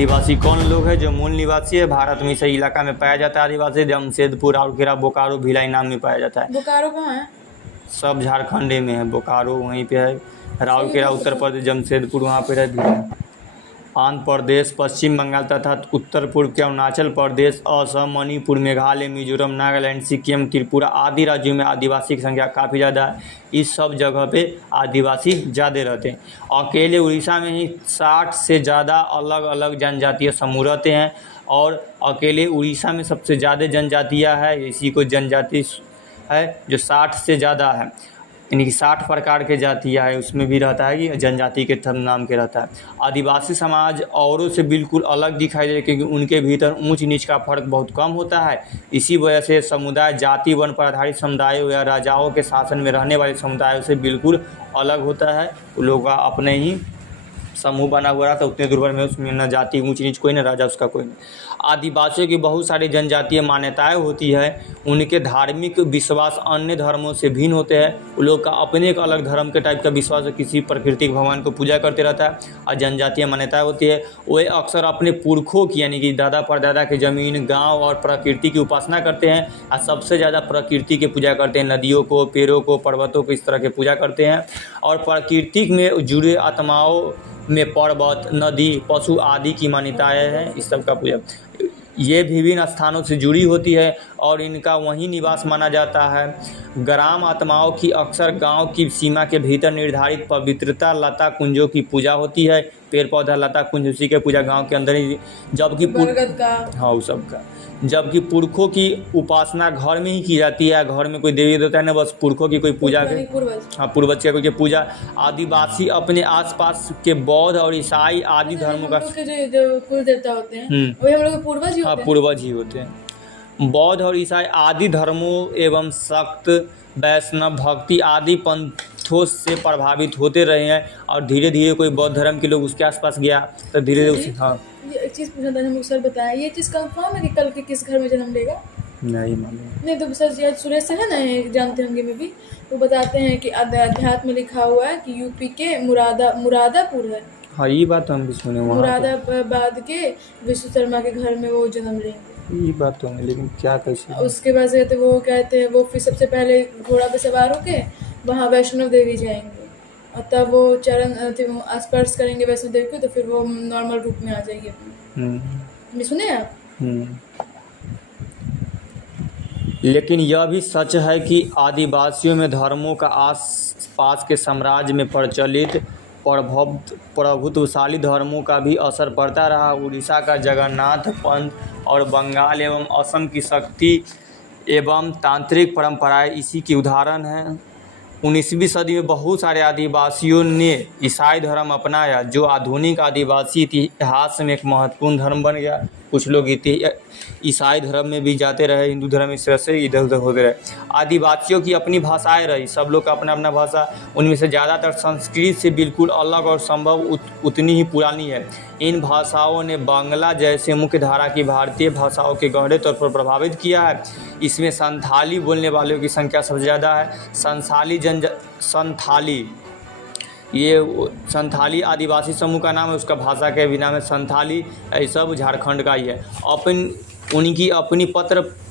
आदिवासी कौन लोग हैं? जो मूल निवासी है, भारत में इस इलाका में पाया जाता है आदिवासी। जमशेदपुर, राउरकेला, बोकारो, भिलाई नाम में पाया जाता है। बोकारो कहाँ है? सब झारखंड में है। बोकारो वहीं पे है, राउरकेला उत्तर प्रदेश, जमशेदपुर वहाँ पे है, भिलाई। आंध्र प्रदेश, पश्चिम बंगाल तथा उत्तर पूर्व के अरुणाचल प्रदेश, असम, मणिपुर, मेघालय, मिजोरम, नागालैंड, सिक्किम, त्रिपुरा आदि राज्यों में आदिवासी की संख्या काफ़ी ज़्यादा है। इस सब जगह पे आदिवासी ज़्यादा रहते हैं। अकेले उड़ीसा में ही 60 से ज़्यादा अलग अलग जनजातीय समूह रहते हैं और अकेले उड़ीसा में सबसे ज़्यादा जनजातियाँ है, इसी को जनजाति है जो 60 से ज़्यादा है, यानी कि 60 प्रकार के जातियाँ है, उसमें भी रहता है कि जनजाति के नाम के रहता है। आदिवासी समाज औरों से बिल्कुल अलग दिखाई दे क्योंकि उनके भीतर ऊंच नीच का फर्क बहुत कम होता है। इसी वजह से समुदाय जाति वन पर आधारित समुदायों या राजाओं के शासन में रहने वाले समुदायों से बिल्कुल अलग होता है। उन लोगों का अपने ही समूह बना हुआ रहा था, उतने दुर्बल में उसमें न जाति ऊंच नीच कोई, न राजा उसका कोई नहीं। आदिवासियों की बहुत सारी जनजातीय मान्यताएं होती है। उनके धार्मिक विश्वास अन्य धर्मों से भिन्न होते हैं। उन लोग का अपने एक अलग धर्म के टाइप का विश्वास है, किसी प्राकृतिक भगवान को पूजा करते रहता है। और जनजातीय मान्यताएं होती है, वे अक्सर अपने पुरखों की यानी कि दादा परदादा के ज़मीन, गाँव और प्रकृति की उपासना करते हैं। और सबसे ज़्यादा प्रकृति की पूजा करते हैं, नदियों को, पेड़ों को, पर्वतों को, इस तरह के पूजा करते हैं। और प्रकृति में जुड़े आत्माओं में पर्वत, नदी, पशु आदि की मान्यताएं हैं। इस सब का पूजा ये विभिन्न स्थानों से जुड़ी होती है और इनका वहीं निवास माना जाता है। ग्राम आत्माओं की अक्सर गांव की सीमा के भीतर निर्धारित पवित्रता लता कुंजों की पूजा होती है। पेड़ पौधा, लता कुंज, उसी के पूजा गांव के अंदर ही, जबकि बरगद का, हाँ उस सब का, जबकि पुरखों की उपासना घर में ही की जाती है। घर में कोई देवी देवता है ना, बस पुरखों की कोई पूजा के, हाँ पूर्वज की कोई पूजा। आदिवासी अपने आसपास के बौद्ध और ईसाई आदि धर्मों का जो कुल देवता होते हैं वही हम लोग के पूर्वज ही होते हैं। हाँ पूर्वज ही होते हैं। बौद्ध और ईसाई आदि धर्मों एवं शक्त, वैष्णव, भक्ति आदि पंथों से प्रभावित होते रहे हैं और धीरे धीरे कोई बौद्ध धर्म के लोग उसके आसपास गया तो धीरे धीरे उसी, हाँ एक चीज़ पूछना था, हम सर बताया ये चीज़ कंफर्म है कि कल के किस घर में जन्म लेगा? नहीं मालूम। नहीं तो सर यार सुरेश सर है ना, जानते होंगे में भी, तो बताते हैं कि अध्यात्म में लिखा हुआ है कि यूपी के मुरादापुर है। हाँ ये बात हम भी सुने, वहाँ मुरादाबाद के विष्णु शर्मा के घर में वो जन्म लेंगे। ये बात तो है, लेकिन क्या कैसे? उसके बाद से वो कहते हैं वो फिर सबसे पहले घोड़ा पे सवार होके वहाँ वैष्णो देवी जाएंगे और तब वो चरण स्पर्श करेंगे वैष्णो देवी को तो फिर वो नॉर्मल रूप में आ जाएगी अपनी। सुने आप? लेकिन यह भी सच है कि आदिवासियों में धर्मों का आस पास के साम्राज्य में प्रचलित प्रभुत्वशाली धर्मों का भी असर पड़ता रहा। उड़ीसा का जगन्नाथ पंथ और बंगाल एवं असम की शक्ति एवं तांत्रिक परंपराएं इसी की उदाहरण हैं। 19वीं सदी में बहुत सारे आदिवासियों ने ईसाई धर्म अपनाया जो आधुनिक आदिवासी इतिहास में एक महत्वपूर्ण धर्म बन गया। कुछ लोग ईसाई धर्म में भी जाते रहे, हिंदू धर्म इस तरह से इधर उधर होते रहे। आदिवासियों की अपनी भाषाएं रही, सब लोग का अपना अपना भाषा, उनमें से ज़्यादातर संस्कृत से बिल्कुल अलग और संभव उतनी ही पुरानी है। इन भाषाओं ने बांग्ला जैसे मुख्य धारा की भारतीय भाषाओं के गहरे तौर पर प्रभावित किया है। इसमें संथाली बोलने वालों की संख्या सबसे ज़्यादा है। संथाली आदिवासी समूह का नाम है, उसका भाषा के भी नाम है संथाली। ये सब झारखंड का ही है। उनकी अपनी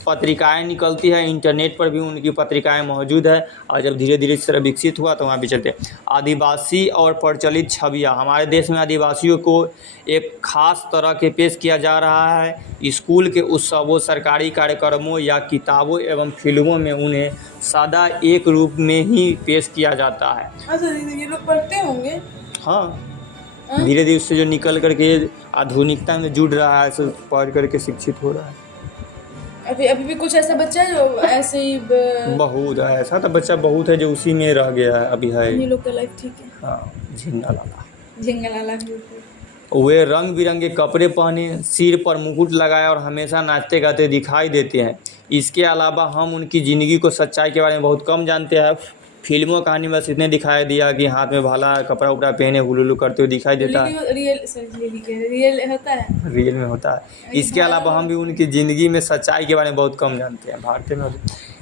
पत्रिकाएं निकलती है, इंटरनेट पर भी उनकी पत्रिकाएं मौजूद है और जब धीरे धीरे इस तरह विकसित हुआ तो वहाँ भी चलते। आदिवासी और प्रचलित छवियाँ, हमारे देश में आदिवासियों को एक खास तरह के पेश किया जा रहा है। स्कूल के उत्सवों, सरकारी कार्यक्रमों या किताबों एवं फिल्मों में उन्हें सदा एक रूप में ही पेश किया जाता है। अच्छा ये लोग पढ़ते होंगे? हाँ धीरे धीरे उससे जो निकल करके आधुनिकता में जुड़ रहा है, पढ़ करके शिक्षित हो रहा है। अभी भी कुछ ऐसा बच्चा है जो ऐसे ही बहुत है, ऐसा तो बच्चा बहुत है जो उसी में रह गया है। अभी है ये लोग का लाइफ ठीक है। हाँ झिंगा लाला वे रंग बिरंगे कपड़े पहने, सिर पर मुकुट लगाए और हमेशा नाचते गाते दिखाई देते हैं। इसके अलावा हम उनकी ज़िंदगी को सच्चाई के बारे में बहुत कम जानते हैं। फिल्मों कहानी बस इतने दिखाई दिया कि हाथ में भाला, कपड़ा उपड़ा पहने हुलुलु करते हुए दिखाई देता है। रियल में होता है। इसके अलावा हम भी उनकी ज़िंदगी में सच्चाई के बारे में बहुत कम जानते हैं। भारत में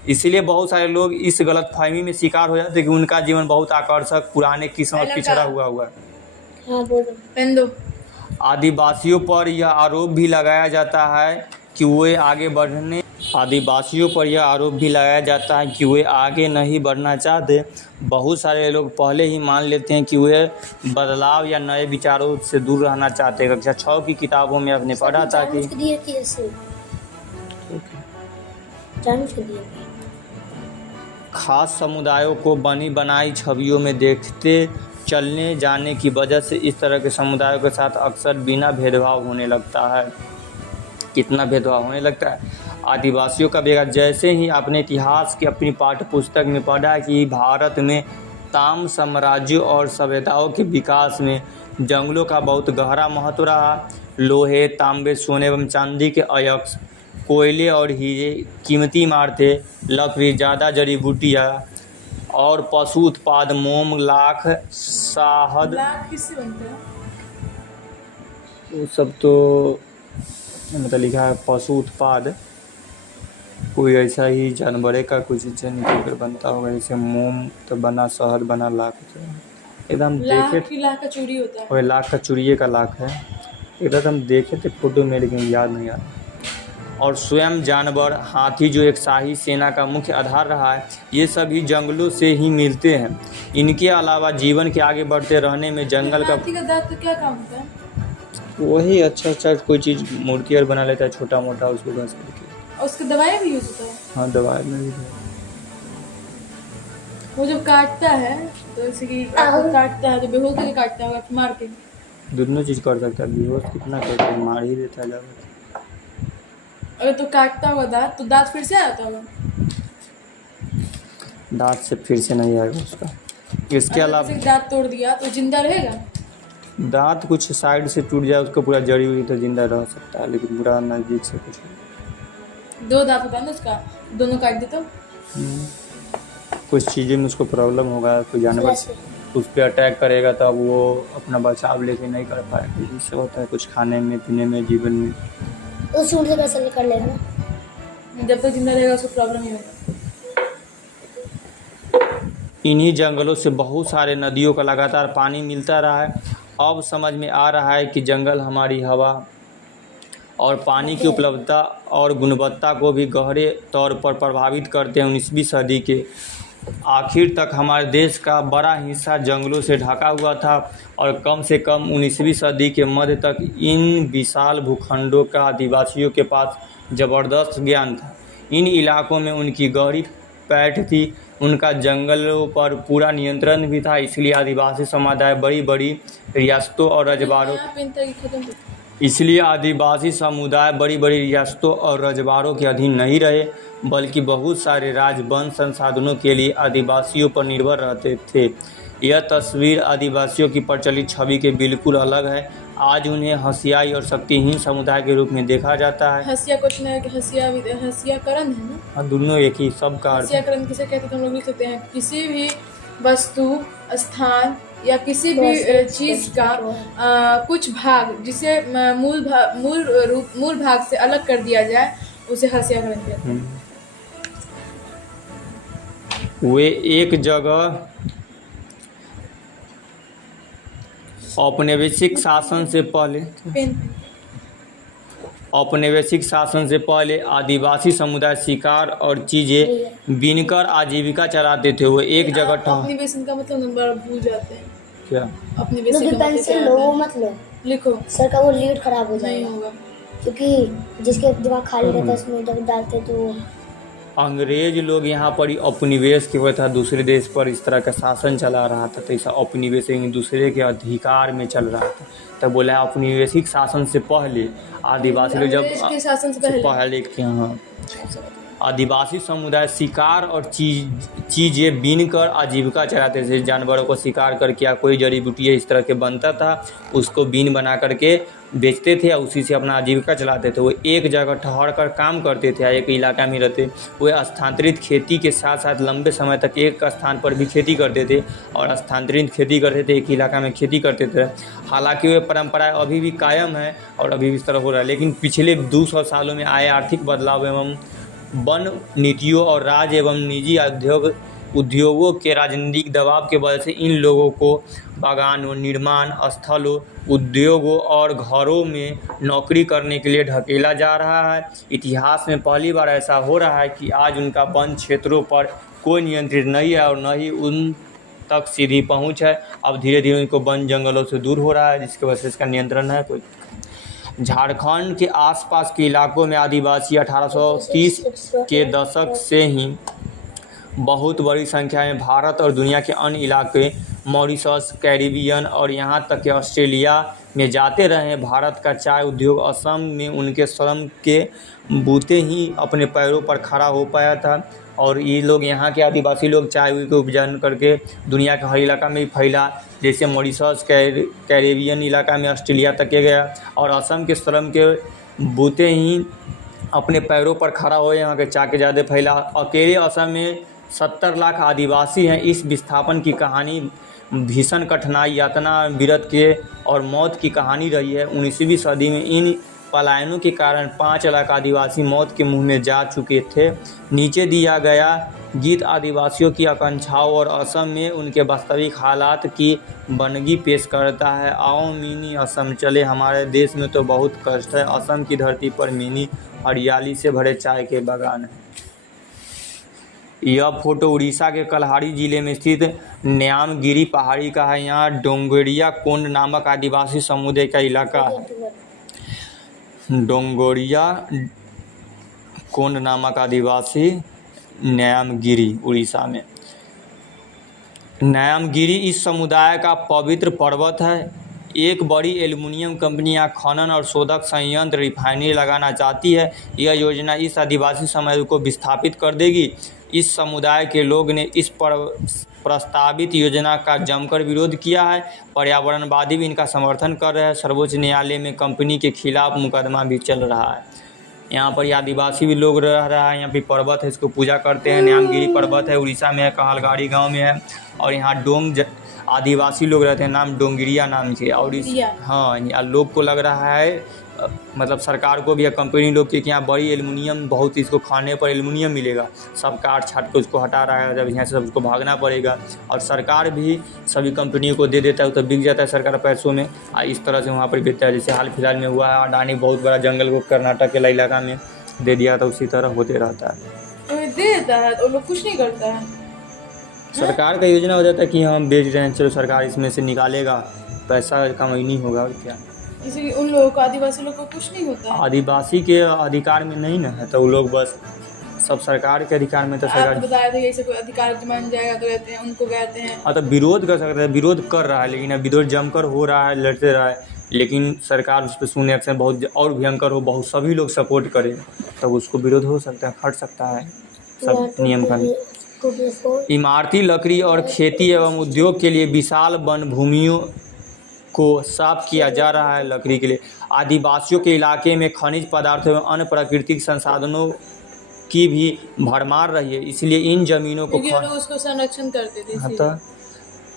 इसीलिए बहुत सारे लोग इस गलतफहमी में शिकार हो जाते हैं कि उनका जीवन बहुत आकर्षक, पुराने किस्म और पिछड़ा हुआ है। हाँ बोलो, पेन दो। आदिवासियों पर यह आरोप भी लगाया जाता है कि वे आगे बढ़ने आदिवासियों पर यह आरोप भी लगाया जाता है कि वे आगे नहीं बढ़ना चाहते। बहुत सारे लोग पहले ही मान लेते हैं कि वे बदलाव या नए विचारों से दूर रहना चाहते हैं। कक्षा 6 की किताबों में आपने पढ़ा था कि खास समुदायों को बनी बनाई छवियों में देखते चलने जाने की वजह से इस तरह के समुदायों के साथ अक्सर बिना भेदभाव होने लगता है। कितना भेदभाव होने लगता है आदिवासियों का बेगा। जैसे ही आपने इतिहास की अपनी पाठ्य पुस्तक में पढ़ा कि भारत में ताम साम्राज्य और सभ्यताओं के विकास में जंगलों का बहुत गहरा महत्व रहा। लोहे, तांबे, सोने एवं चांदी के अयस्क, कोयले और हीरे कीमती इमारतें, लकड़ी, ज़्यादा जड़ी बूटियाँ और पशु उत्पाद, मोम, लाख, शहद, लाख किससे बनता है? वो सब तो मतलब लिखा है पशु उत्पाद, कोई ऐसा ही जानवरे का कुछ चीज़ निकल कर बनता होगा। जैसे मोम तो बना, शहद बना, लाख एकदम लाख देखे की लाख का चूड़ी होता है। और लाख का चूड़िए का लाख है। एकदम हम देखे थे फोटो में लेकिन याद नहीं आ रहा। और स्वयं जानवर हाथी जो एक शाही सेना का मुख्य आधार रहा है, ये सभी जंगलों से ही मिलते हैं। इनके अलावा जीवन के आगे बढ़ते रहने में जंगल का हाथी का दांत तो क्या काम होता है? वही अच्छा कोई चीज़ मूर्ति और बना लेता है छोटा मोटा, उसको घस करके। और उसकी दवाई भी यूज होता है? हाँ, दवाई में भी है। वो जब काटता है तो जैसे कि आपको काटता है तो बेहोश करके काटता है, मार के। दोनों चीज़ कर सकता है। बेहोश कितना करता है, मार ही देता है ज़्यादा। अगर तो काटता होगा दांत तो दांत फिर से आता होगा? दांत से फिर से नहीं आएगा उसका। इसके अलावा जैसे दांत तोड़ दिया तो जिंदा रहेगा? दांत कुछ साइड से टूट जाए उसको पूरा जड़ी हुई तो जिंदा रह सकता है, लेकिन पूरा नज़दीक से कुछ दो दांत होता है ना उसका, दोनों काट दे तो? कुछ चीज़ें में उसको प्रॉब्लम होगा, कोई जानवर उस पर अटैक करेगा तब वो अपना बचाव लेके नहीं कर पाएगा। इससे होता है कुछ खाने में, पीने में, जीवन में। तो सूट से कैसे कर लेगा ना? जब तक जिंदा रहेगा उसको प्रॉब्लम ही होगा। इन्हीं जंगलों से बहुत सारे नदियों का लगातार पानी मिलता रहा है। अब समझ में आ रहा है कि जंगल हमारी हवा और पानी की उपलब्धता और गुणवत्ता को भी गहरे तौर पर प्रभावित करते हैं। 19वीं सदी के आखिर तक हमारे देश का बड़ा हिस्सा जंगलों से ढका हुआ था और कम से कम 19वीं सदी के मध्य तक इन विशाल भूखंडों का आदिवासियों के पास ज़बरदस्त ज्ञान था। इन इलाकों में उनकी गहरी पैठ थी, उनका जंगलों पर पूरा नियंत्रण भी था। इसलिए आदिवासी समुदाय बड़ी बड़ी रियासतों और रजवाड़ों और रजवाड़ों के अधीन नहीं रहे, बल्कि बहुत सारे राजवंश संसाधनों के लिए आदिवासियों पर निर्भर रहते थे। यह तस्वीर आदिवासियों की प्रचलित छवि के बिल्कुल अलग है। आज उन्हें हसियाई और शक्तिहीन समुदाय के रूप में देखा जाता है। हसिया कुछ नहीं है कि हसियाकरण है ना? हाँ, दोनों एक ही, सब का अर्थ। हसियाकरण किसे कहते हैं हम लोग लिख सकते हैं, किसी भी वस्तु, स्थान या किसी भी चीज का कुछ भाग जिसे मूल भाग से अलग कर दिया जाए उसे हसियाकरण कहते हैं। वे एक जगह औपनिवेशिक शासन से पहले आदिवासी समुदाय शिकार और चीजें बीनकर आजीविका चलाते थे। वो एक जगह औपनिवेशन का मतलब नंबर भूल जाते हैं। क्या औपनिवेशन का मतलब लिखो सर का वो लीड खराब हो नहीं जाएगा, होगा क्योंकि जिसके दिमाग खाली रहता है उसमें जब डालते तो अंग्रेज लोग यहाँ पर औपनिवेश की वजह था, दूसरे देश पर इस तरह का शासन चला रहा था, तो ऐसा औपनिवेश दूसरे के अधिकार में चल रहा था। तब बोला औपनिवेशिक शासन से पहले आदिवासी लोग जब शासन से पहले के यहाँ आदिवासी समुदाय शिकार और चीज़ें बीनकर आजीविका चलाते थे। जानवरों को शिकार करके या कोई जड़ी बूटी इस तरह के बनता था, उसको बीन बना करके बेचते थे और उसी से अपना आजीविका चलाते थे। वो एक जगह ठहर कर काम करते थे, एक इलाका में रहते। वे स्थानांतरित खेती के साथ साथ लंबे समय तक एक स्थान पर भी खेती करते थे और स्थानांतरित खेती करते थे, एक इलाका में खेती करते थे। हालांकि वे परंपराएं अभी भी कायम है और अभी भी इस तरह हो रहा है, लेकिन पिछले 200 सालों में आए आर्थिक बदलाव एवं वन नीतियों और राज्य एवं निजी उद्योग उद्योगों के राजनीतिक दबाव के वजह से इन लोगों को बागानों, निर्माण स्थलों, उद्योगों और घरों में नौकरी करने के लिए ढकेला जा रहा है। इतिहास में पहली बार ऐसा हो रहा है कि आज उनका वन क्षेत्रों पर कोई नियंत्रित नहीं है और न ही उन तक सीधी पहुंच है। अब धीरे धीरे इनको वन जंगलों से दूर हो रहा है, जिसकी वजह से इसका नियंत्रण है कोई। झारखंड के आसपास के इलाकों में आदिवासी 1830 के दशक से ही बहुत बड़ी संख्या में भारत और दुनिया के अन्य इलाके, मॉरिशस, कैरिबियन और यहाँ तक कि ऑस्ट्रेलिया में जाते रहे। भारत का चाय उद्योग असम में उनके श्रम के बूते ही अपने पैरों पर खड़ा हो पाया था और ये लोग, यहाँ के आदिवासी लोग चाय को उपजन करके दुनिया के हर इलाका में फैला, जैसे मॉरिशस, कैरिबियन इलाका में ऑस्ट्रेलिया तक के गया और असम के श्रम के बूते ही अपने पैरों पर खड़ा हो, यहाँ के चाय के ज़्यादा फैला। अकेले असम में 70 लाख आदिवासी हैं। इस विस्थापन की कहानी भीषण कठिनाई, यातना, विरत के और मौत की कहानी रही है। 19वीं सदी में इन पलायनों के कारण 5 लाख आदिवासी मौत के मुंह में जा चुके थे। नीचे दिया गया गीत आदिवासियों की आकांक्षाओं और असम में उनके वास्तविक हालात की बनगी पेश करता है। आओ मिनी असम चले, हमारे देश में तो बहुत कष्ट है। असम की धरती पर मिनी हरियाली से भरे चाय के बागान हैं। यह फोटो उड़ीसा के कल्हाड़ी जिले में स्थित न्यामगिरी पहाड़ी का है। यहाँ डोंगरिया कोंड नामक आदिवासी समुदाय का इलाका है। डोंगरिया कोंड नामक आदिवासी न्यामगिरी उड़ीसा में। न्यामगिरी इस समुदाय का पवित्र पर्वत है। एक बड़ी एल्युमिनियम कंपनी यहाँ खनन और शोधक संयंत्र, रिफाइनरी लगाना चाहती है। यह योजना इस आदिवासी समुदाय को विस्थापित कर देगी। इस समुदाय के लोग ने इस प्रस्तावित योजना का जमकर विरोध किया है। पर्यावरणवादी भी इनका समर्थन कर रहे हैं। सर्वोच्च न्यायालय में कंपनी के खिलाफ मुकदमा भी चल रहा है। यहाँ पर आदिवासी भी लोग रह रहा है। यहाँ पे पर्वत है, इसको पूजा करते हैं। न्यामगिरी पर्वत है, उड़ीसा में है, कहलगाड़ी गांव में है। और यहाँ आदिवासी लोग रहते हैं, नाम डोंगरिया नाम के। और इस लोग को लग रहा है, मतलब सरकार को भी या कंपनी लोग की, कि यहाँ बड़ी एल्युमिनियम बहुत, इसको खाने पर एल्युमिनियम मिलेगा। सब काट छाट के उसको हटा रहा है, जब यहाँ से सब उसको भागना पड़ेगा। और सरकार भी सभी कंपनियों को दे देता है, तो बिक जाता है सरकार पैसों में। इस तरह से वहाँ पर बेचता है। जैसे हाल फिलहाल में हुआ है, अडानी बहुत बड़ा जंगल को कर्नाटक के इलाका में दे दिया था, उसी तरह होते रहता है। तो दे देता है और लोग कुछ नहीं करता है। सरकार का योजना हो जाता है कि हम बेच रहे हैं, चलो सरकार इसमें से निकालेगा, पैसा कमाई नहीं होगा और क्या। इसीलिए उन लोगों को, आदिवासी लोगों को कुछ नहीं होता है। आदिवासी के अधिकार में नहीं ना है, तो वो लोग बस सब सरकार के अधिकार में। तो सरकार बताया था ऐसे कोई अधिकार मान जाएगा तो कहते हैं, उनको कहते हैं। हाँ, तो विरोध कर सकते हैं, विरोध कर रहा है, लेकिन अब विरोध जमकर हो रहा है, लड़ते रहा है, लेकिन सरकार उस पर सुने एक्शन बहुत और भयंकर हो, बहुत सभी लोग सपोर्ट करें, तब उसको विरोध हो सकता है, हट सकता है सब नियम कानून। इमारती लकड़ी और खेती एवं उद्योग के लिए विशाल वन भूमियों को साफ किया जा रहा है। लकड़ी के लिए आदिवासियों के इलाके में खनिज पदार्थों एवं अन्य प्राकृतिक संसाधनों की भी भरमार रही है, इसलिए इन जमीनों को उसको संरक्षण करते थे।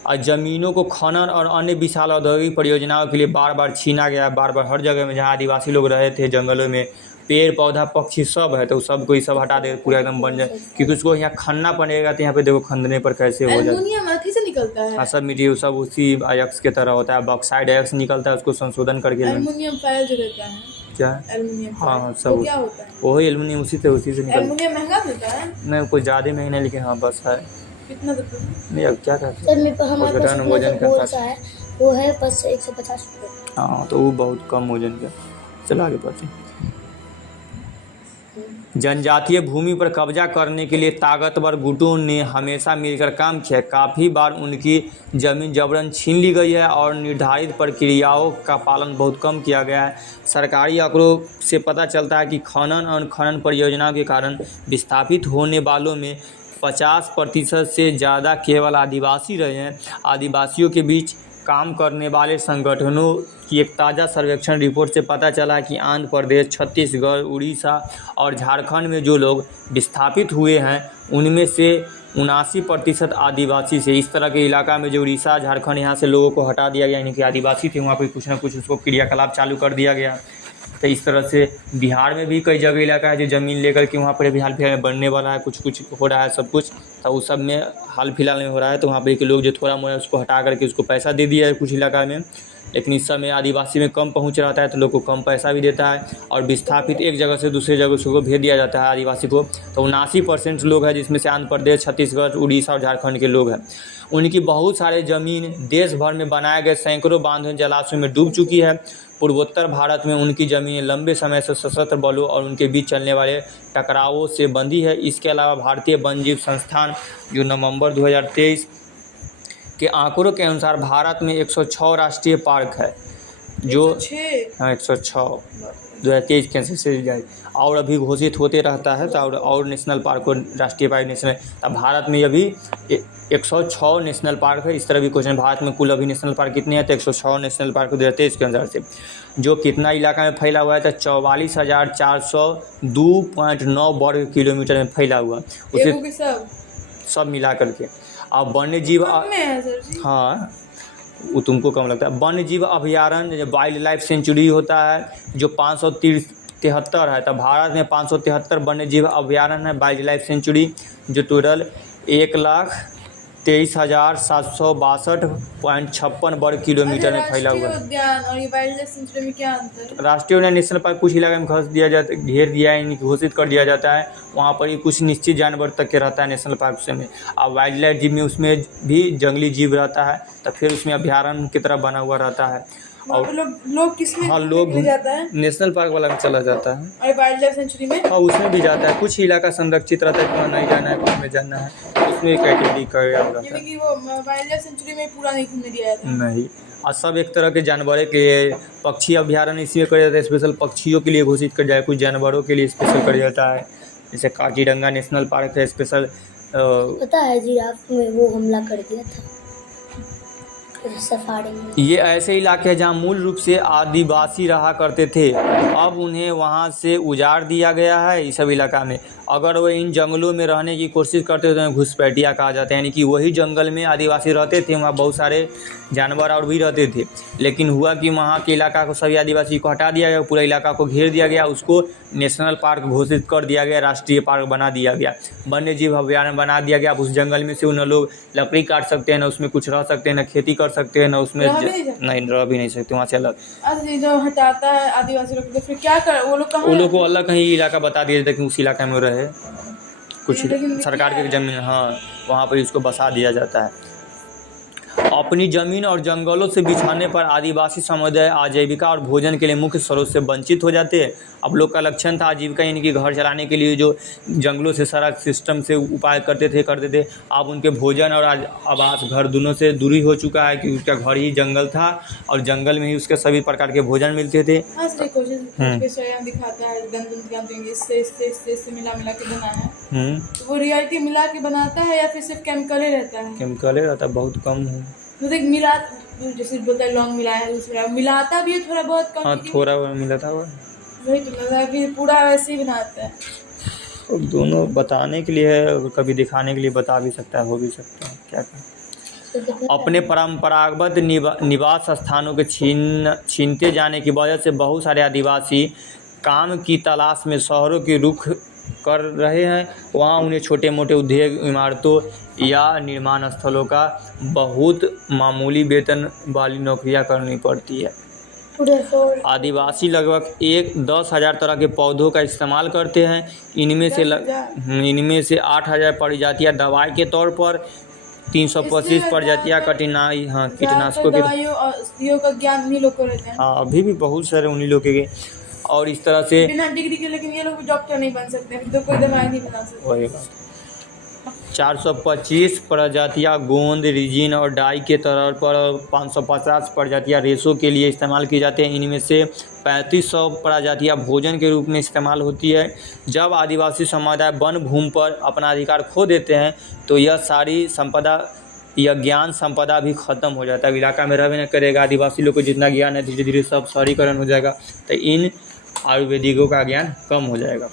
और ज़मीनों को खनन और अन्य विशाल औद्योगिक परियोजनाओं के लिए बार बार छीना गया। बार बार हर जगह में जहाँ आदिवासी लोग रहे थे, जंगलों में पेड़ पौधा पक्षी सब है, तो सब को ये सब हटा दे, पूरा एकदम बन जाए, क्योंकि उसको यहाँ खनना पड़ेगा। तो यहाँ पे देखो खनने पर कैसे हो जाए, एल्युमिनियम अथी से निकलता है। सब मिट्टी सब उसी अयस्क के तरह होता है, बॉक्साइड अयस्क निकलता है, उसको संशोधन करके एल्युमिनियम फाइल जो रहता है, क्या एल्युमिनियम, हाँ सब क्या होता है, वही एल्युमिनियम उसी से निकलता है। एल्युमिनियम महंगा मिलता है? नहीं, कुछ ज़्यादा महंगा नहीं, लेकिन हाँ बस है। कितना नहीं, अब क्या कहते हैं, हमारे वजन पास है, वो है बस 150 रुपये। हाँ, तो वो बहुत कम वजन का। चलो आगे बढ़ते हैं। जनजातीय भूमि पर कब्जा करने के लिए ताकतवर गुटों ने हमेशा मिलकर काम किया। काफ़ी बार उनकी ज़मीन जबरन छीन ली गई है और निर्धारित प्रक्रियाओं का पालन बहुत कम किया गया है। सरकारी आंकड़ों से पता चलता है कि खनन और खनन परियोजनाओं के कारण विस्थापित होने वालों में 50% से ज़्यादा केवल आदिवासी रहे हैं। आदिवासियों के बीच काम करने वाले संगठनों की एक ताज़ा सर्वेक्षण रिपोर्ट से पता चला कि आंध्र प्रदेश, छत्तीसगढ़, उड़ीसा और झारखंड में जो लोग विस्थापित हुए हैं उनमें से 79% आदिवासी से। इस तरह के इलाका में जो उड़ीसा, झारखंड, यहाँ से लोगों को हटा दिया गया, यानी कि आदिवासी थे, वहाँ पर कुछ ना कुछ उसको क्रियाकलाप चालू कर दिया गया। तो इस तरह से बिहार में भी कई जगह इलाका है जो ज़मीन लेकर के वहाँ पर अभी हाल फिलहाल में बनने वाला है, कुछ कुछ हो रहा है सब कुछ, तो उस सब में हाल फिलहाल में हो रहा है। तो वहाँ पर के लोग जो थोड़ा मोड़ा उसको हटा करके उसको पैसा दे दिया है कुछ इलाका में, लेकिन इस समय आदिवासी में कम पहुंच रहता है तो लोग को कम पैसा भी देता है और विस्थापित एक जगह से दूसरी जगह उसको भेज दिया जाता है आदिवासी को। तो 79% लोग हैं जिसमें से आंध्र प्रदेश, छत्तीसगढ़, उड़ीसा और झारखंड के लोग हैं। उनकी बहुत सारे ज़मीन देश भर में बनाए गए सैकड़ों बांधों जलाशयों में डूब चुकी है। पूर्वोत्तर भारत में उनकी ज़मीनें लंबे समय से सशस्त्र बलों और उनके बीच चलने वाले टकरावों से बंधी है। इसके अलावा भारतीय वन्यजीव संस्थान जो नवंबर 2023 के आंकड़ों के अनुसार भारत में 106 राष्ट्रीय पार्क है, जो 106 2023 के से जाए और अभी घोषित होते रहता है। तो और नेशनल पार्क और राष्ट्रीय पार्क नेशनल, तब भारत में अभी 106 नेशनल पार्क है। इस तरह भी क्वेश्चन, भारत में कुल अभी नेशनल पार्क कितने हैं, तो 106 नेशनल पार्क 2023 के अनुसार से। जो कितना इलाका में फैला हुआ है, तो 44,402.9 वर्ग किलोमीटर में फैला हुआ, उसे सब मिला करके। अब वन्य जीव, हाँ वो तुमको कम लगता है। वन्य जीव अभयारण्य वाइल्ड लाइफ सेंचुरी होता है जो 573 है। तब भारत में 573 वन्य जीव अभयारण्य है, वाइल्ड लाइफ सेंचुरी, जो टोटल 1,23,762.56 वर्ग किलोमीटर में फैला हुआ है। उद्यान और ये वाइल्ड लाइफ सेंचुरी में क्या अंतर है? राष्ट्रीय उद्यान नेशनल पार्क कुछ इलाके में घेर दिया है, घोषित कर दिया जाता है, वहाँ पर ही कुछ निश्चित जानवर तक के रहता है नेशनल पार्क में। और वाइल्ड लाइफ जीव में उसमें भी जंगली जीव रहता है, तो फिर उसमें अभ्यारण्य की तरह बना हुआ रहता है। और लोग किसमें, हाँ लोग जाता है? नेशनल पार्क वाला में चला जाता है और वाइल्ड लाइफ सेंचुरी में, हाँ उसमें भी जाता है। कुछ इलाका संरक्षित रहता है, वहाँ नहीं जाना है, कुछ में जाना है, उसमें कैटेगरी कर रहता है। कि वो वाइल्ड लाइफ सेंचुरी में पूरा नहीं घूमने दिया जाता नहीं। और सब एक तरह के जानवरों के पक्षी अभ्यारण्य इसमें कर जाता है, स्पेशल पक्षियों के लिए घोषित कर जाए, कुछ जानवरों के लिए स्पेशल कर जाता है। जैसे काजीरंगा नेशनल पार्क है स्पेशल। पता है जिराफ में वो हमला कर दिया था सफारी में। ये ऐसे इलाके हैं जहाँ मूल रूप से आदिवासी रहा करते थे, अब उन्हें वहाँ से उजाड़ दिया गया है। इस सब इलाका में अगर वो इन जंगलों में रहने की कोशिश करते तो घुसपैठिया कहा जाता है, यानी कि वही जंगल में आदिवासी रहते थे, वहाँ बहुत सारे जानवर और भी रहते थे। लेकिन हुआ कि वहाँ के इलाका को सभी आदिवासी को हटा दिया गया, पूरा इलाका को घेर दिया गया, उसको नेशनल पार्क घोषित कर दिया गया, राष्ट्रीय पार्क बना दिया गया, वन्य जीव अभयारण्य बना दिया गया। अब उस जंगल में से उन लोग लकड़ी काट सकते हैं, ना उसमें कुछ रह सकते हैं, ना खेती कर सकते हैं, ना उसमें नहीं रह भी नहीं सकते, वहाँ से अलग। जो हटाता है आदिवासी लोग तो फिर क्या कर, वो लोग को अलग कहीं इलाका बता दिया जाता है कि उस इलाके में रहे, कुछ सरकार की ज़मीन, हाँ वहाँ पर उसको बसा दिया जाता है। अपनी ज़मीन और जंगलों से बिछाने पर आदिवासी समुदाय आजीविका और भोजन के लिए मुख्य स्रोत से वंचित हो जाते हैं। अब लोग का लक्षण था आजीविका, यानी कि घर चलाने के लिए जो जंगलों से सारा सिस्टम से उपाय करते थे, अब उनके भोजन और आवास घर दोनों से दूरी हो चुका है कि उसका घर ही जंगल था और जंगल में ही उसके सभी प्रकार के भोजन मिलते थे। दिखाता है इससे मिला के बना है, तो वो रियलिटी मिला के बनाता है या फिर सिर्फ केमिकल ही रहता है? केमिकल ही रहता है, बहुत कम है। तो देख मिला, जैसे बोलता है लौंग मिलाया है, दूसरा मिलाता भी है थोड़ा बहुत कम, हाँ थोड़ा मिलाता हुआ, वही तो लगा फिर पूरा वैसे ही बनाता है। तो दोनों बताने के लिए है, कभी दिखाने के लिए बता भी सकता है, हो भी सकता है, क्या करें। अपने परंपरागत निवास स्थानों के छीनते जाने की वजह से बहुत सारे आदिवासी काम की तलाश में शहरों की रुख कर रहे हैं। वहाँ उन्हें छोटे मोटे उद्योग, इमारतों या निर्माण स्थलों का बहुत मामूली वेतन वाली नौकरियां करनी पड़ती है। आदिवासी लगभग 10,000 तरह के पौधों का इस्तेमाल करते हैं। इनमें से 8,000 प्रजातियां दवाई के तौर पर, 325 प्रजातियां कीटनाशकों के का ज्ञान उन्हीं लोग को रहता है। हाँ अभी भी बहुत सारे उन्हीं लोग के, और इस तरह से बिना डिग्री के, लेकिन ये लोग डॉक्टर नहीं बन सकते, तो कोई दवाई नहीं बना सकते। वही बात। 425 प्रजातियां गोंद, रिजिन और डाई के तौर पर, 550 प्रजातियां रेशों के लिए इस्तेमाल की जाती हैं। इनमें से 3500 प्रजातियां भोजन के रूप में इस्तेमाल होती है। जब आदिवासी समुदाय वन भूमि पर अपना अधिकार खो देते हैं तो यह सारी संपदा या ज्ञान संपदा भी खत्म हो जाता है, इलाका में रहने न करेगा। आदिवासी लोग को जितना ज्ञान है धीरे धीरे सब शहरीकरण हो जाएगा, तो इन आयुर्वेदिकों का ज्ञान कम हो जाएगा।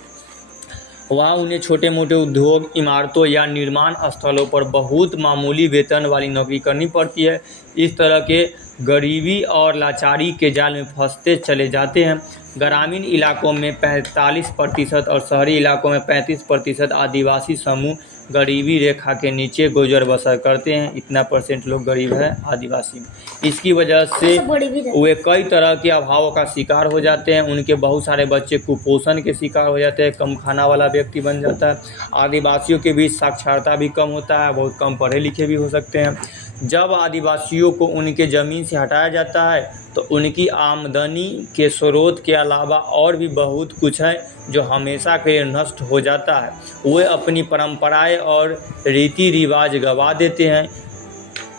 वहाँ उन्हें छोटे मोटे उद्योग, इमारतों या निर्माण स्थलों पर बहुत मामूली वेतन वाली नौकरी करनी पड़ती है। इस तरह के गरीबी और लाचारी के जाल में फंसते चले जाते हैं। ग्रामीण इलाकों में 45% और शहरी इलाकों में 35% आदिवासी समूह गरीबी रेखा के नीचे गुजर बसर करते हैं। इतना % लोग गरीब है आदिवासी में। इसकी वजह से वे कई तरह के अभावों का शिकार हो जाते हैं। उनके बहुत सारे बच्चे कुपोषण के शिकार हो जाते हैं, कम खाना वाला व्यक्ति बन जाता है। आदिवासियों के बीच साक्षरता भी कम होता है, बहुत कम पढ़े लिखे भी हो सकते हैं। जब आदिवासियों को उनके ज़मीन से हटाया जाता है तो उनकी आमदनी के स्रोत के अलावा और भी बहुत कुछ है जो हमेशा के लिए नष्ट हो जाता है। वे अपनी परंपराएं और रीति रिवाज गंवा देते हैं।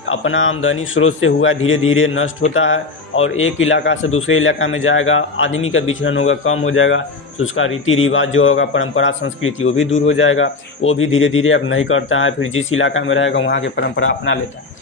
अपना आमदनी स्रोत से हुआ धीरे धीरे नष्ट होता है और एक इलाका से दूसरे इलाका में जाएगा, आदमी का विचरण होगा, कम हो जाएगा, तो उसका रीति रिवाज जो होगा, परंपरा संस्कृति वो भी दूर हो जाएगा। वो भी धीरे धीरे अब नहीं करता है, फिर जिस इलाका में रहेगा वहाँ की परंपरा अपना लेता है।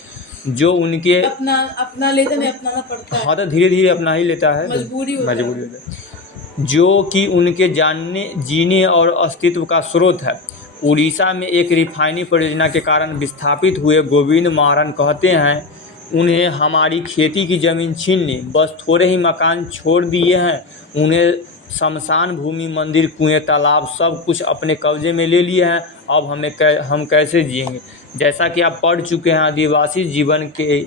जो उनके अपना लेता नहीं, अपनाना पड़ता है। हाँ, तो धीरे धीरे अपना ही लेता है, मजबूरी होता है। जो कि उनके जानने जीने और अस्तित्व का स्रोत है। उड़ीसा में एक रिफाइनरी परियोजना के कारण विस्थापित हुए गोविंद महारान कहते हैं, उन्हें हमारी खेती की ज़मीन छीन ली, बस थोड़े ही मकान छोड़ दिए हैं। उन्हें शमशान भूमि, मंदिर, कुएं, तालाब सब कुछ अपने कब्जे में ले लिए हैं। अब हम कैसे जिएंगे। जैसा कि आप पढ़ चुके हैं, आदिवासी जीवन के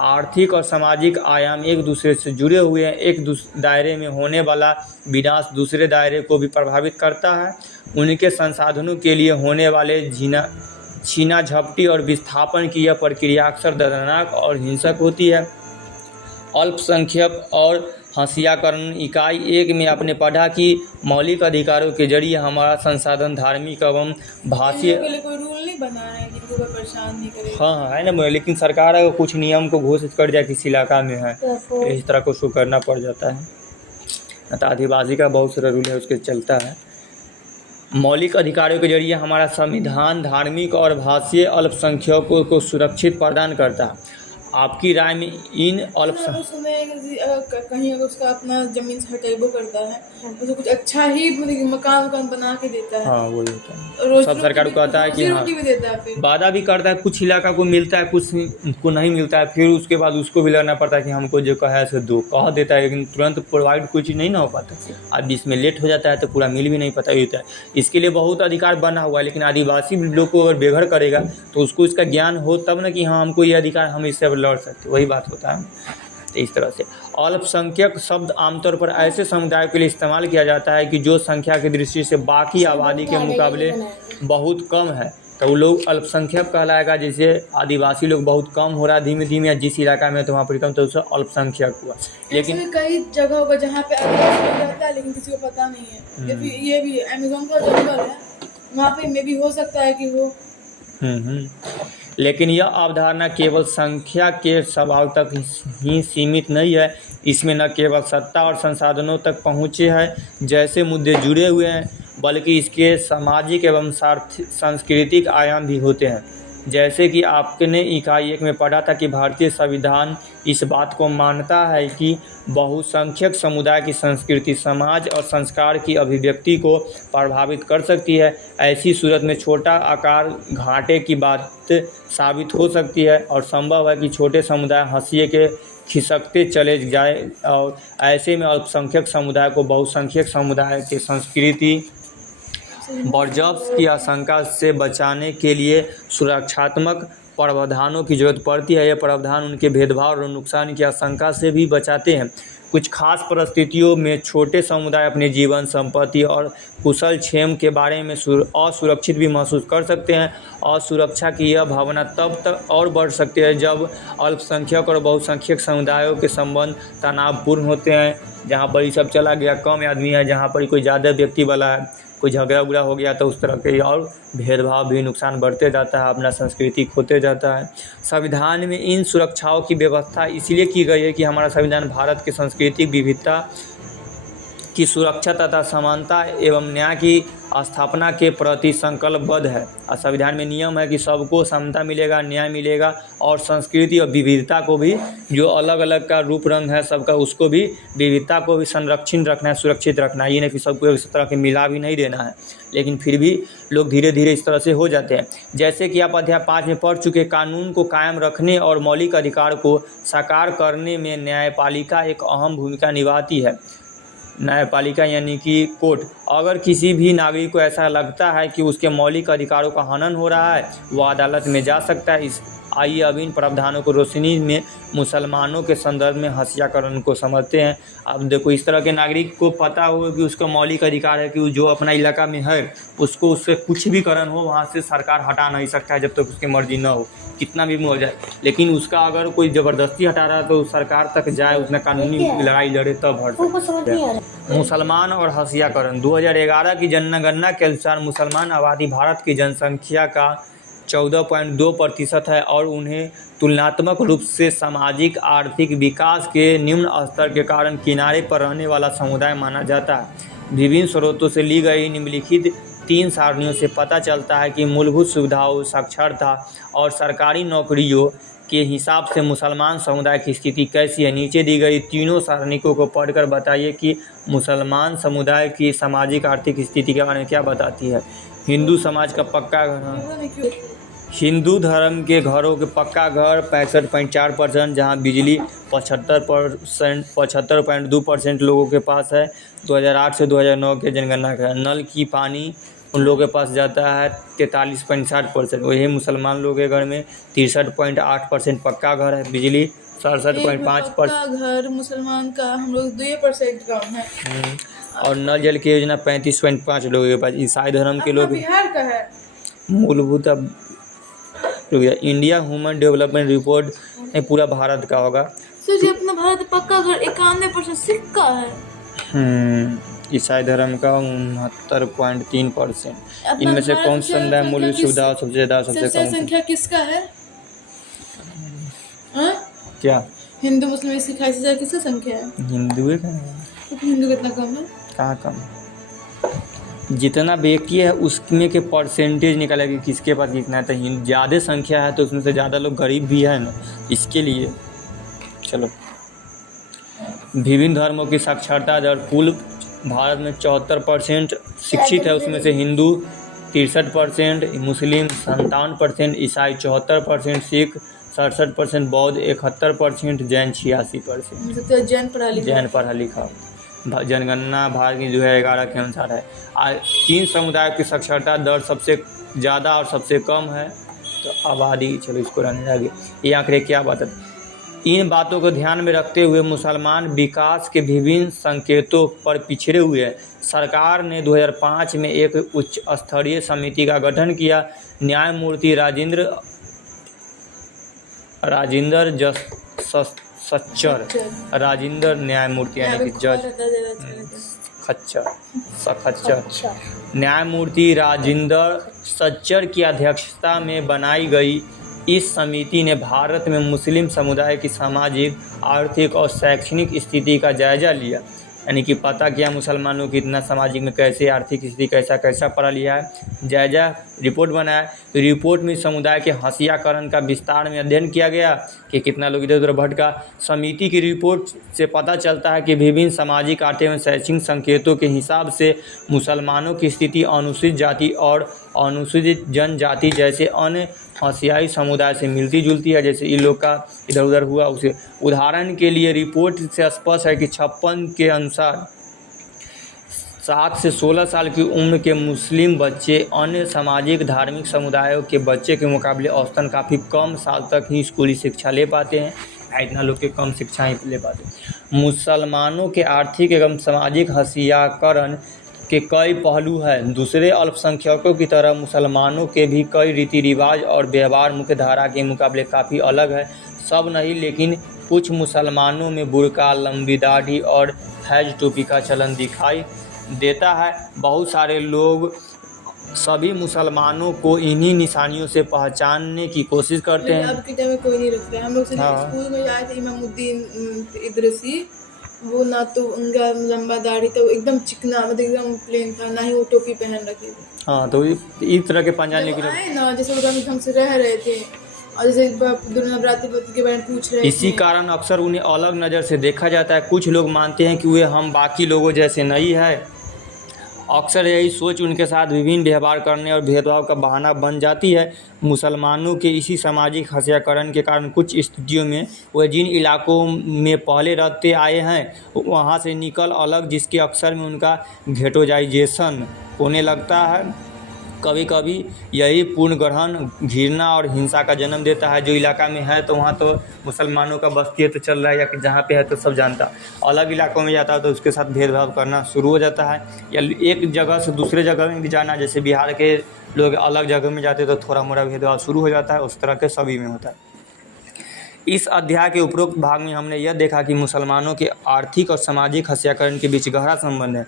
आर्थिक और सामाजिक आयाम एक दूसरे से जुड़े हुए हैं। एक दायरे में होने वाला विनाश दूसरे दायरे को भी प्रभावित करता है। उनके संसाधनों के लिए होने वाले छीना झपटी और विस्थापन की यह प्रक्रिया अक्सर दर्दनाक और हिंसक होती है। अल्पसंख्यक और हंसियाकरण इकाई 1 में आपने पढ़ा कि मौलिक अधिकारों के जरिए हमारा संसाधन धार्मिक एवं भाषीय कोई रूल नहीं बना है कि कोई परेशान नहीं करे। हाँ है ना, लेकिन सरकार अगर कुछ नियम को घोषित कर दिया किसी इलाका में है, इस तरह को शो करना पड़ जाता है। तो आदिवासी का बहुत सारा रूल है, उसके चलता है। मौलिक अधिकारों के जरिए हमारा संविधान धार्मिक और भाषीय अल्पसंख्यकों को सुरक्षित प्रदान करता है। आपकी राय में इन कहीं अगर उसका अपना जमीन से हटेबो करता है तो कुछ अच्छा ही मकान बना के देता है। हाँ, वही होता है। सब सरकार को कहता है कि हाँ, भी देता है, फिर वादा भी करता है, कुछ इलाका को मिलता है, कुछ को नहीं मिलता है, फिर उसके बाद उसको भी लगना पड़ता है कि हमको जो कहा है सो दो, कह देता है, लेकिन तुरंत प्रोवाइड कोई चीज़ नहीं ना हो पाता। अब इसमें लेट हो जाता है तो पूरा मिल भी नहीं पता होता है। इसके लिए बहुत अधिकार बना हुआ है, लेकिन आदिवासी लोग को अगर बेघर करेगा तो उसको इसका ज्ञान हो तब ना कि हाँ हमको ये अधिकार, हम इससे लड़ सकते, वही बात होता है। तो इस तरह से अल्पसंख्यक शब्द आमतौर पर ऐसे समुदायों के लिए इस्तेमाल किया जाता है कि जो संख्या की दृष्टि से बाकी आबादी के मुकाबले बहुत कम है, तो वो लोग अल्पसंख्यक कहलाएगा। जैसे आदिवासी लोग बहुत कम हो रहा है धीमे धीमे, जिस इलाका में तो वहाँ पर कम, तो उससे अल्पसंख्यक हुआ। लेकिन कई जगह होगा जहाँ पे आदिवासी लोग रहता है लेकिन किसी को पता नहीं है। ये भी अमेज़न का जंगल है, वहाँ पे मे भी हो सकता है कि हो। लेकिन यह अवधारणा केवल संख्या के स्वभाव तक ही सीमित नहीं है। इसमें न केवल सत्ता और संसाधनों तक पहुँचे हैं जैसे मुद्दे जुड़े हुए हैं, बल्कि इसके सामाजिक एवं सांस्कृतिक आयाम भी होते हैं। जैसे कि आपने इकाई 1 में पढ़ा था कि भारतीय संविधान इस बात को मानता है कि बहुसंख्यक समुदाय की संस्कृति, समाज और संस्कार की अभिव्यक्ति को प्रभावित कर सकती है। ऐसी सूरत में छोटा आकार घाटे की बात साबित हो सकती है और संभव है कि छोटे समुदाय हंसिए के खिसकते चले जाए और ऐसे में अल्पसंख्यक समुदाय को बहुसंख्यक समुदाय की संस्कृति बर्जब्स की आशंका से बचाने के लिए सुरक्षात्मक प्रावधानों की जरूरत पड़ती है। यह प्रावधान उनके भेदभाव और नुकसान की आशंका से भी बचाते हैं। कुछ खास परिस्थितियों में छोटे समुदाय अपने जीवन, संपत्ति और कुशल क्षेम के बारे में असुरक्षित भी महसूस कर सकते हैं। असुरक्षा की यह भावना तब तक और बढ़ सकती है जब अल्पसंख्यक और बहुसंख्यक समुदायों के संबंध तनावपूर्ण होते हैं। जहाँ पर ये सब चला गया, कम आदमी है, जहाँ पर कोई ज़्यादा व्यक्ति वाला है, कोई झगड़ा उगड़ा हो गया, तो उस तरह के और भेदभाव भी नुकसान बढ़ते जाता है, अपना संस्कृति खोते जाता है। संविधान में इन सुरक्षाओं की व्यवस्था इसलिए की गई है कि हमारा संविधान भारत की सांस्कृतिक विविधता की सुरक्षा तथा समानता एवं न्याय की स्थापना के प्रति संकल्पबद्ध है। संविधान में नियम है कि सबको समता मिलेगा, न्याय मिलेगा और संस्कृति और विविधता को भी, जो अलग अलग का रूप रंग है सबका, उसको भी, विविधता को भी संरक्षित रखना है, सुरक्षित रखना है। ये नहीं कि सबको इस तरह के मिला भी नहीं देना है, लेकिन फिर भी लोग धीरे धीरे इस तरह से हो जाते हैं। जैसे कि आप अध्याय 5 में पढ़ चुके, कानून को कायम रखने और मौलिक अधिकार को साकार करने में न्यायपालिका एक अहम भूमिका निभाती है। न्यायपालिका यानी कि कोर्ट। अगर किसी भी नागरिक को ऐसा लगता है कि उसके मौलिक अधिकारों का हनन हो रहा है, वह अदालत में जा सकता है। आइए अब इन प्रावधानों को रोशनी में मुसलमानों के संदर्भ में हत्याकरण को समझते हैं। अब देखो, इस तरह के नागरिक को पता हो कि उसका मौलिक अधिकार है कि जो अपना इलाका में है उसको, उससे कुछ भी कारण हो वहाँ से सरकार हटा नहीं सकता है जब तक उसकी मर्जी ना हो, कितना भी हो जाए। लेकिन उसका अगर कोई ज़बरदस्ती हटा रहा है तो सरकार तक जाए, उसने कानूनी लड़ाई लड़े तब हट सकता है। मुसलमान और हत्याकरण। 2011 की जनगणना के अनुसार मुसलमान आबादी भारत की जनसंख्या का 14.2% है और उन्हें तुलनात्मक रूप से सामाजिक आर्थिक विकास के निम्न स्तर के कारण किनारे पर रहने वाला समुदाय माना जाता है। विभिन्न स्रोतों से ली गई निम्नलिखित 3 सारणियों से पता चलता है कि मूलभूत सुविधाओं, साक्षरता और सरकारी नौकरियों के हिसाब से मुसलमान समुदाय की स्थिति कैसी है। नीचे दी गई तीनों सारणिकों को पढ़कर बताइए कि मुसलमान समुदाय की सामाजिक आर्थिक स्थिति के बारे में क्या बताती है। हिंदू समाज का पक्का घर, हिंदू धर्म के घरों के पक्का घर 65.4%, जहाँ बिजली 75.2% लोगों के पास है। 2008 से 2009 के जनगणना का नल की पानी उन लोगों के पास जाता है 43.60%। वही मुसलमान लोगों के घर में 63.8% पक्का घर है। बिजली 67.5%। घर मुसलमान का हम लोग 2% कम है। और नल जल की योजना 35.5 लोगों के पास। ईसाई धर्म के लोग बिहार का है। मूलभूत अब इंडिया ह्यूमन डेवलपमेंट रिपोर्ट में पूरा भारत का होगा। सर जी, अपना भारत पक्का घर 91% सिख का है। ईसाई धर्म का 69.3%। इनमें से कौन सा समुदाय मूलभूत सुविधा सबसे ज़्यादा, सबसे कम संख्या किसका है? क्या हिंदू, मुस्लिम, सिख से ज़्यादा किसका संख्या है? हिंदू का। तो हिंदू कितना कम है? कहाँ कम? जितना व्यक्ति है उसमें के परसेंटेज निकाला कि किसके पास कितना है। तो ज़्यादा संख्या है तो उसमें से ज़्यादा लोग गरीब भी है ना, इसके लिए। चलो, विभिन्न धर्मों की साक्षरता दर। कुल भारत में 74% शिक्षित है, उसमें से हिंदू 63%, मुस्लिम 57%, ईसाई 74%, सिख 67%, बौद्ध 71%, जैन 86%। जैन पढ़ा लिखा। जनगणना भारत की 2011 के अनुसार है। 3 समुदायों की साक्षरता दर सबसे ज़्यादा और सबसे कम है। तो आबादी, चलो इसको रहने आगे। ये आंकड़े क्या बताते? इन बातों को ध्यान में रखते हुए मुसलमान विकास के विभिन्न संकेतों पर पिछड़े हुए हैं। सरकार ने 2005 में एक उच्च स्तरीय समिति का गठन किया। न्यायमूर्ति राजिंदर राजिंदर न्यायमूर्ति यानी कि जज खच्चर न्यायमूर्ति राजिंदर सच्चर की अध्यक्षता में बनाई गई इस समिति ने भारत में मुस्लिम समुदाय की सामाजिक, आर्थिक और शैक्षणिक स्थिति का जायजा लिया। यानी कि पता किया मुसलमानों की इतना सामाजिक में कैसे, आर्थिक स्थिति कैसा पढ़ा लिया है, जायजा रिपोर्ट बनाया। तो रिपोर्ट में समुदाय के हत्याकरण का विस्तार में अध्ययन किया गया कि कितना लोग इधर उधर भटका। समिति की रिपोर्ट से पता चलता है कि विभिन्न सामाजिक, आर्थिक एवं शैक्षणिक संकेतों के हिसाब से मुसलमानों की स्थिति अनुसूचित जाति और अनुसूचित जनजाति जैसे अन्य एशियाई समुदाय से मिलती जुलती है। जैसे इन लोग का इधर उधर हुआ उसे। उदाहरण के लिए रिपोर्ट से स्पष्ट है कि 56 के अनुसार 7 से 16 साल की उम्र के मुस्लिम बच्चे अन्य सामाजिक धार्मिक समुदायों के बच्चे के मुकाबले औसतन काफ़ी कम साल तक ही स्कूली शिक्षा ले पाते हैं। इतना लोग के कम शिक्षा ही ले पाते हैं। मुसलमानों के आर्थिक एवं सामाजिक हत्याकरण के कई पहलू हैं। दूसरे अल्पसंख्यकों की तरह मुसलमानों के भी कई रीति रिवाज और व्यवहार मुख्य धारा के मुकाबले काफ़ी अलग है। सब नहीं, लेकिन कुछ मुसलमानों में बुर्का, लंबी दाढ़ी और हैज टोपी का चलन दिखाई देता है। बहुत सारे लोग सभी मुसलमानों को इन्हीं निशानियों से पहचानने की कोशिश करते हैं। अब के टाइम में कोई नहीं रखता है। हम लोग स्कूल में आए थे, इमामुद्दीन इदरसी, वो ना तो उनका लंबा दाढ़ी था, वो एकदम चिकना, मतलब एकदम प्लेन था, ना ही वो टोपी पहन रखी थी। हाँ, तो इस तरह के पंजाब जब के आए ना, जैसे वो ढंग से रह रहे थे, और जैसे नवरात्रि व्रत के बारे में पूछ रहे इसी थे। कारण अक्सर उन्हें अलग नज़र से देखा जाता है। कुछ लोग मानते हैं कि वे हम बाकी लोगों जैसे नहीं है। अक्सर यही सोच उनके साथ विभिन्न व्यवहार करने और भेदभाव का बहाना बन जाती है। मुसलमानों के इसी सामाजिक हत्याकरण के कारण कुछ स्थितियों में वे जिन इलाकों में पहले रहते आए हैं वहाँ से निकल अलग, जिसके अक्सर में उनका घेटोजाइजेशन होने लगता है। कभी कभी यही पुनर्ग्रहण घृणा और हिंसा का जन्म देता है। जो इलाका में है तो वहाँ तो मुसलमानों का बस्ती तो चल रहा है, या कि जहाँ पे है तो सब जानता, अलग इलाकों में जाता है तो उसके साथ भेदभाव करना शुरू हो जाता है। या एक जगह से दूसरे जगह में भी जाना, जैसे बिहार के लोग अलग जगह में जाते तो थोड़ा मोड़ा भेदभाव शुरू हो जाता है, उस तरह के सभी में होता है। इस अध्याय के उपरोक्त भाग में हमने यह देखा कि मुसलमानों के आर्थिक और सामाजिक हत्याकरण के बीच गहरा संबंध है।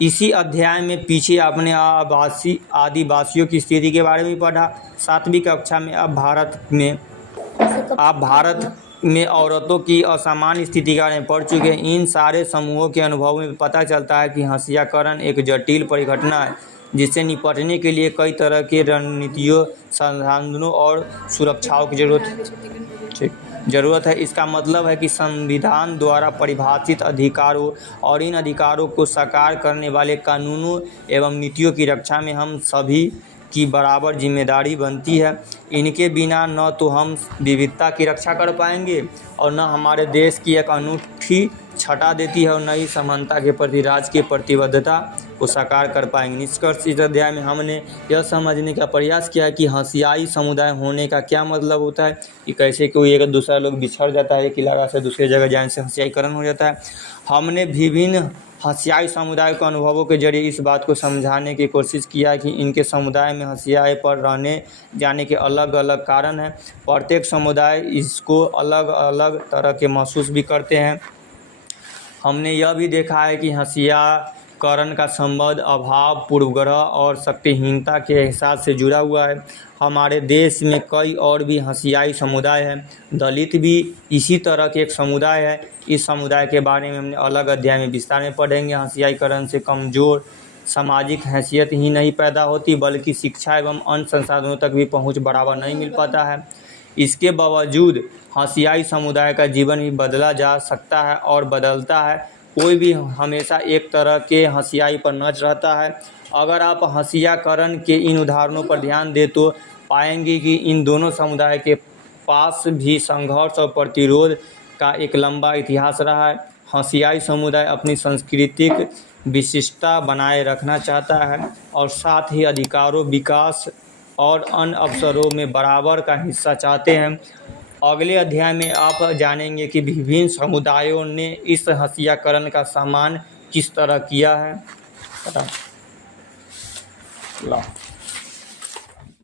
इसी अध्याय में पीछे आपने आदिवासियों की स्थिति के बारे में पढ़ा। 7वीं कक्षा में आप भारत में औरतों की असामान्य स्थिति के बारे में पढ़ चुके हैं। इन सारे समूहों के अनुभवों में पता चलता है कि हत्याकरण एक जटिल परिघटना है, जिससे निपटने के लिए कई तरह के रणनीतियों, संसाधनों और सुरक्षाओं की ज़रूरत है। इसका मतलब है कि संविधान द्वारा परिभाषित अधिकारों और इन अधिकारों को साकार करने वाले कानूनों एवं नीतियों की रक्षा में हम सभी की बराबर जिम्मेदारी बनती है। इनके बिना न तो हम विविधता की रक्षा कर पाएंगे और न हमारे देश की एक अनूठी छटा देती है और न ही समानता के प्रति राज्य की प्रतिबद्धता को साकार कर पाएंगे। निष्कर्ष, इस अध्याय में हमने यह समझने का प्रयास किया कि हंसियाई समुदाय होने का क्या मतलब होता है, कि कैसे कोई एक दूसरा लोग बिछड़ जाता है, एक इलाका से दूसरे जगह जाने से हंसियाईकरण हो जाता है। हमने विभिन्न हंसियाई समुदाय के अनुभवों के जरिए इस बात को समझाने की कोशिश किया कि इनके समुदाय में हंसियाई पर रहने जाने के अलग अलग कारण हैं। प्रत्येक समुदाय इसको अलग अलग तरह के महसूस भी करते हैं। हमने यह भी देखा है कि हंसियाकरण का संबंध अभाव, पूर्वग्रह और शक्तिहीनता के एहसास से जुड़ा हुआ है। हमारे देश में कई और भी हंसियाई समुदाय हैं। दलित भी इसी तरह के एक समुदाय है। इस समुदाय के बारे में हमने अलग अध्याय में विस्तार में पढ़ेंगे। हंसियाईकरण से कमज़ोर सामाजिक हैसियत ही नहीं पैदा होती, बल्कि शिक्षा एवं अन्य संसाधनों तक भी पहुँच बराबर नहीं मिल पाता है। इसके बावजूद हंसियाई समुदाय का जीवन भी बदला जा सकता है और बदलता है। कोई भी हमेशा एक तरह के हंसियाई पर नच रहता है। अगर आप हंसियाकरण के इन उदाहरणों पर ध्यान दें तो पाएंगे कि इन दोनों समुदाय के पास भी संघर्ष और प्रतिरोध का एक लंबा इतिहास रहा है। हंसियाई समुदाय अपनी सांस्कृतिक विशिष्टता बनाए रखना चाहता है और साथ ही अधिकारों, विकास और अन्य अवसरों में बराबर का हिस्सा चाहते हैं। अगले अध्याय में आप जानेंगे कि विभिन्न समुदायों ने इस हंसियाकरण का सामना किस तरह किया है।